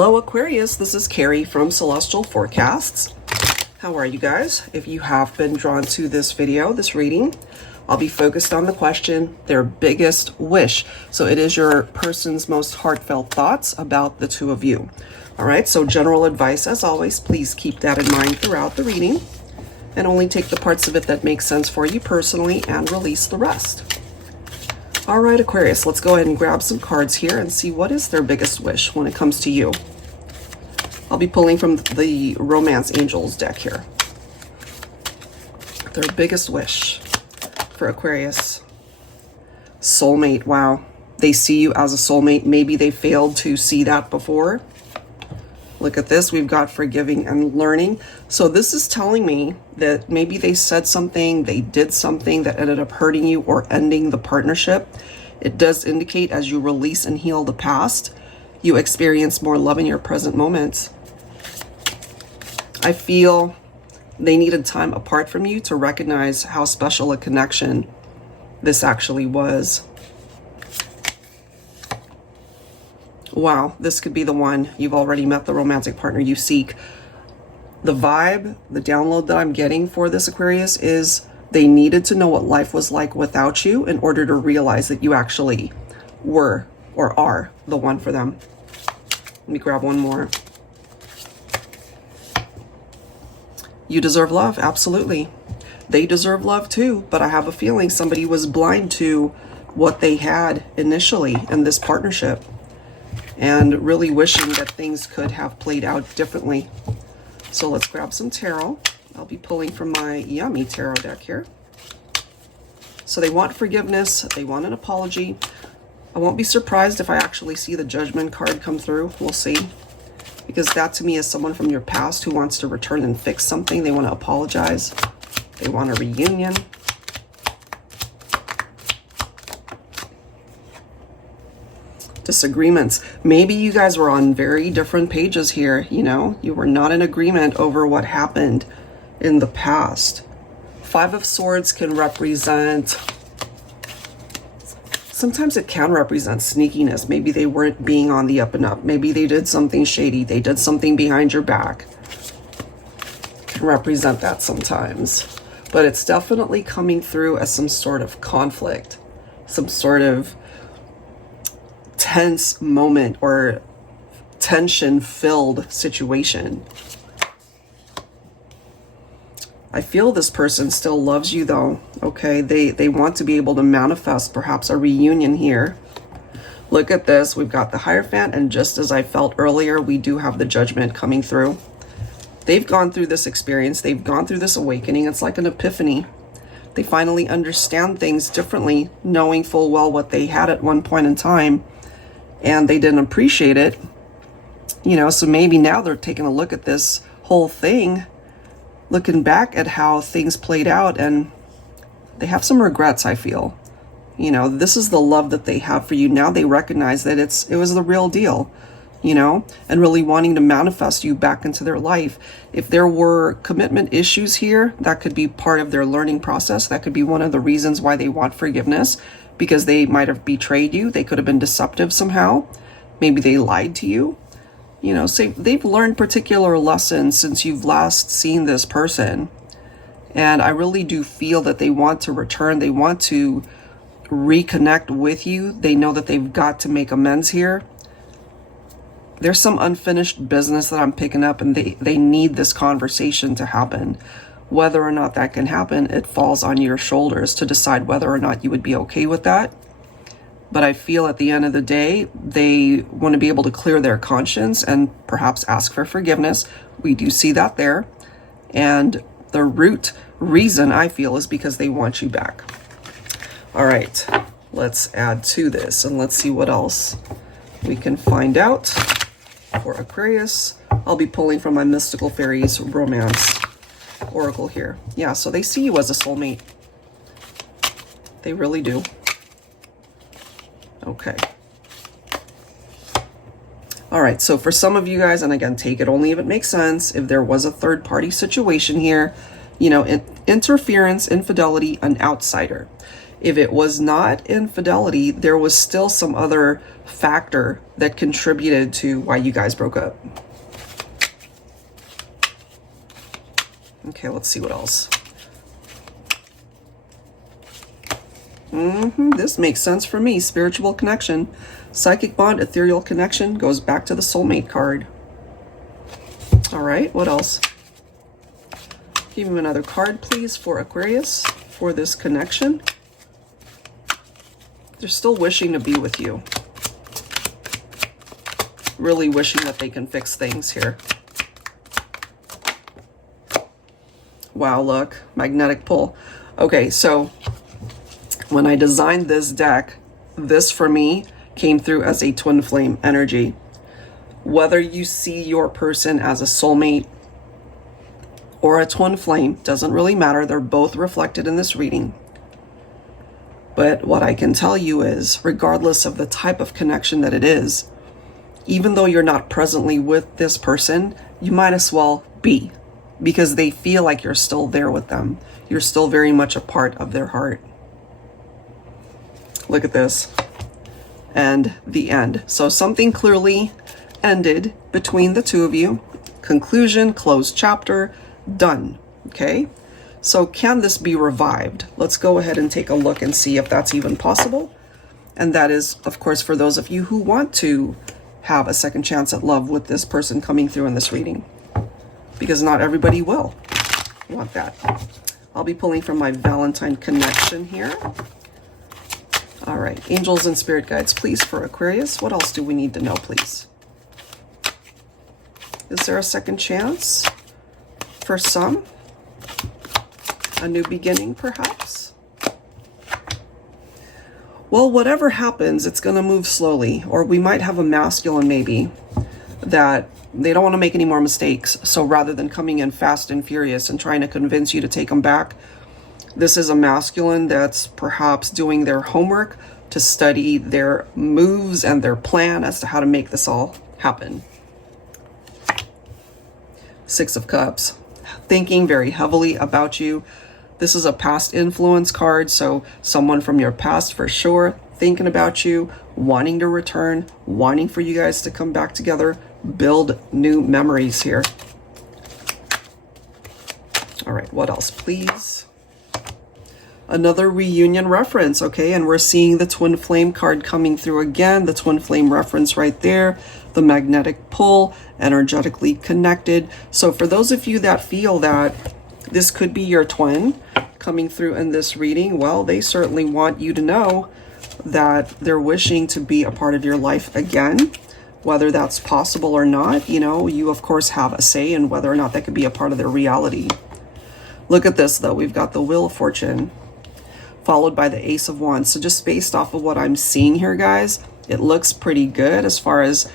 Hello Aquarius, this is Carrie from Celestial Forecasts. How are you guys? If you have been drawn to this video, this reading, I'll be focused on the question, their biggest wish. So it is your person's most heartfelt thoughts about the two of you. All right, so general advice as always, please keep that in mind throughout the reading and only take the parts of it that make sense for you personally and release the rest. All right, Aquarius, let's go ahead and grab some cards here and see what is their biggest wish when it comes to you. I'll be pulling from the Romance Angels deck here. Their biggest wish for Aquarius. Soulmate, wow. They see you as a soulmate. Maybe they failed to see that before. Look at this, we've got forgiving and learning. So this is telling me that maybe they said something, they did something that ended up hurting you or ending the partnership. It does indicate as you release and heal the past, you experience more love in your present moments. I feel they needed time apart from you to recognize how special a connection this actually was. Wow, this could be the one. You've already met the romantic partner you seek. The vibe, the download that I'm getting for this Aquarius is they needed to know what life was like without you in order to realize that you actually were or are the one for them. Let me grab one more. You deserve love, absolutely. They deserve love too, but I have a feeling somebody was blind to what they had initially in this partnership and really wishing that things could have played out differently. So let's grab some tarot. I'll be pulling from my Yummy Tarot deck here. So they want forgiveness, they want an apology. I won't be surprised if I actually see the Judgment card come through, we'll see. Because that to me is someone from your past who wants to return and fix something. They want to apologize. They want a reunion. Disagreements. Maybe you guys were on very different pages here, you know? You were not in agreement over what happened in the past. Five of Swords can represent... Sometimes it can represent sneakiness. Maybe they weren't being on the up and up. Maybe they did something shady. They did something behind your back. Can represent that sometimes. But it's definitely coming through as some sort of conflict. Some sort of tense moment or tension-filled situation. I feel this person still loves you though, okay? They want to be able to manifest perhaps a reunion here. Look at this, we've got the Hierophant, and just as I felt earlier, we do have the Judgment coming through. They've gone through this experience, they've gone through this awakening. It's like an epiphany. They finally understand things differently, knowing full well what they had at one point in time, and they didn't appreciate it. You know, so maybe now they're taking a look at this whole thing, looking back at how things played out, and they have some regrets, I feel. You know, this is the love that they have for you. Now they recognize that it was the real deal, you know, and really wanting to manifest you back into their life. If there were commitment issues here, that could be part of their learning process. That could be one of the reasons why they want forgiveness, because they might have betrayed you. They could have been deceptive somehow. Maybe they lied to you. You know, say they've learned particular lessons since you've last seen this person. And I really do feel that they want to return. They want to reconnect with you. They know that they've got to make amends here. There's some unfinished business that I'm picking up, and they need this conversation to happen. Whether or not that can happen, it falls on your shoulders to decide whether or not you would be okay with that. But I feel at the end of the day, they want to be able to clear their conscience and perhaps ask for forgiveness. We do see that there. And the root reason, I feel, is because they want you back. All right, let's add to this and let's see what else we can find out for Aquarius. I'll be pulling from my Mystical Fairies Romance Oracle here. Yeah, so they see you as a soulmate. They really do. Okay. All right, so for some of you guys, and again, take it only if it makes sense, if there was a third-party situation here, you know, interference, infidelity, an outsider. If it was not infidelity, there was still some other factor that contributed to why you guys broke up. Okay, let's see what else. This makes sense for me. Spiritual connection, psychic bond, ethereal connection goes back to the soulmate card. All right, what else? Give me another card, please, for Aquarius for this connection. They're still wishing to be with you. Really wishing that they can fix things here. Wow, look, magnetic pull. Okay, so when I designed this deck, this for me came through as a twin flame energy. Whether you see your person as a soulmate or a twin flame, doesn't really matter. They're both reflected in this reading. But what I can tell you is, regardless of the type of connection that it is, even though you're not presently with this person, you might as well be, because they feel like you're still there with them. You're still very much a part of their heart. Look at this. And the end. So something clearly ended between the two of you. Conclusion, closed chapter, done. Okay? So can this be revived? Let's go ahead and take a look and see if that's even possible. And that is, of course, for those of you who want to have a second chance at love with this person coming through in this reading. Because not everybody will want that. I'll be pulling from my Valentine connection here. All right, angels and spirit guides, please, for Aquarius. What else do we need to know, please? Is there a second chance for some? A new beginning, perhaps? Well, whatever happens, it's going to move slowly. Or we might have a masculine, maybe, that they don't want to make any more mistakes. So rather than coming in fast and furious and trying to convince you to take them back, this is a masculine that's perhaps doing their homework to study their moves and their plan as to how to make this all happen. Six of Cups, thinking very heavily about you. This is a past influence card, so someone from your past for sure, thinking about you, wanting to return, wanting for you guys to come back together, build new memories here. All right, what else, please? Another reunion reference, okay? And we're seeing the twin flame card coming through again, the twin flame reference right there, the magnetic pull, energetically connected. So for those of you that feel that this could be your twin coming through in this reading, well, they certainly want you to know that they're wishing to be a part of your life again. Whether that's possible or not, you know, you of course have a say in whether or not that could be a part of their reality. Look at this though, we've got the Wheel of Fortune followed by the Ace of Wands. So just based off of what I'm seeing here, guys, it looks pretty good as far as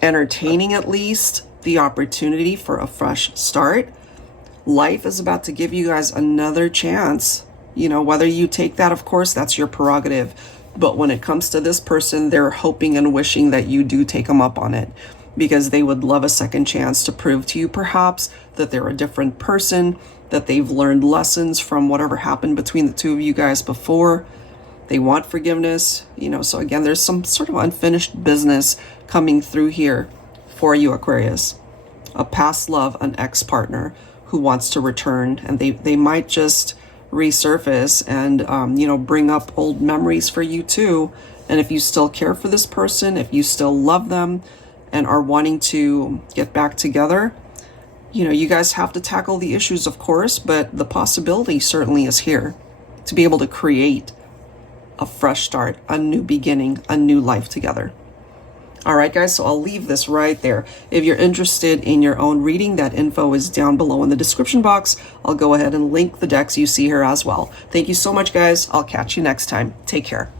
entertaining, at least the opportunity for a fresh start. Life is about to give you guys another chance. You know, whether you take that, of course, that's your prerogative. But when it comes to this person, they're hoping and wishing that you do take them up on it, because they would love a second chance to prove to you perhaps that they're a different person, that they've learned lessons from whatever happened between the two of you guys before. They want forgiveness, you know, so again, there's some sort of unfinished business coming through here for you, Aquarius. A past love, an ex-partner who wants to return, and they might just resurface and, you know, bring up old memories for you too. And if you still care for this person, if you still love them and are wanting to get back together, you know, you guys have to tackle the issues, of course, but the possibility certainly is here to be able to create a fresh start, a new beginning, a new life together. All right, guys, so I'll leave this right there. If you're interested in your own reading, that info is down below in the description box. I'll go ahead and link the decks you see here as well. Thank you so much, guys. I'll catch you next time. Take care.